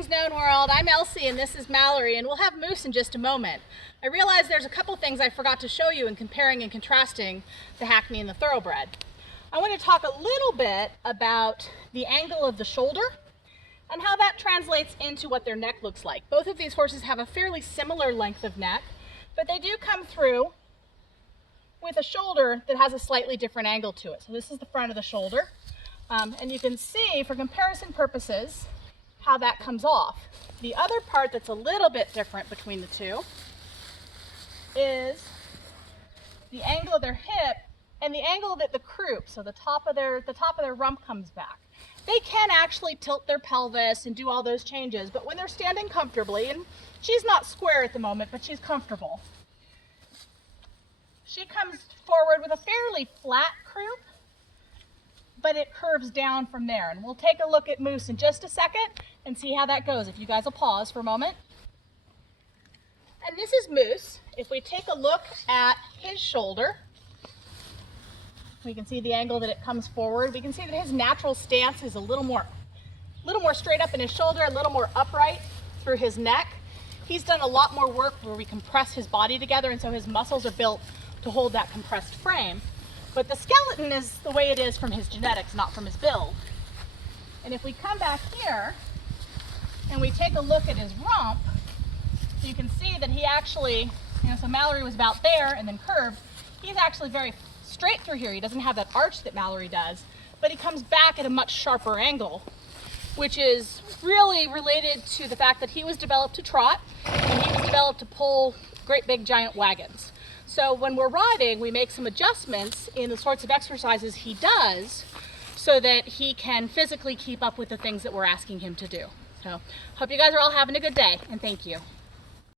things known world. I'm Elsie and this is Malorie, and we'll have Mousse in just a moment. I realize there's a couple things I forgot to show you in comparing and contrasting the Hackney and the Thoroughbred. I want to talk a little bit about the angle of the shoulder and how that translates into what their neck looks like. Both of these horses have a fairly similar length of neck, but they do come through with a shoulder that has a slightly different angle to it. So this is the front of the shoulder. And you can see, for comparison purposes, how that comes off. The other part that's a little bit different between the two is the angle of their hip and the angle that the croup, so the top of their rump comes back. They can actually tilt their pelvis and do all those changes, but when they're standing comfortably, and she's not square at the moment, but she's comfortable, she comes forward with a fairly flat croup, but it curves down from there. And we'll take a look at Mousse in just a second and see how that goes. If you guys will pause for a moment. And this is Mousse. If we take a look at his shoulder, we can see the angle that it comes forward. We can see that his natural stance is a little more straight up in his shoulder, a little more upright through his neck. He's done a lot more work where we compress his body together, and so his muscles are built to hold that compressed frame. But the skeleton is the way it is from his genetics, not from his build. And if we come back here and we take a look at his rump, you can see that he actually, so Malorie was about there and then curved. He's actually very straight through here. He doesn't have that arch that Malorie does, but he comes back at a much sharper angle, which is really related to the fact that he was developed to trot and he was developed to pull great big giant wagons. So when we're riding, we make some adjustments in the sorts of exercises he does so that he can physically keep up with the things that we're asking him to do. So hope you guys are all having a good day, and thank you.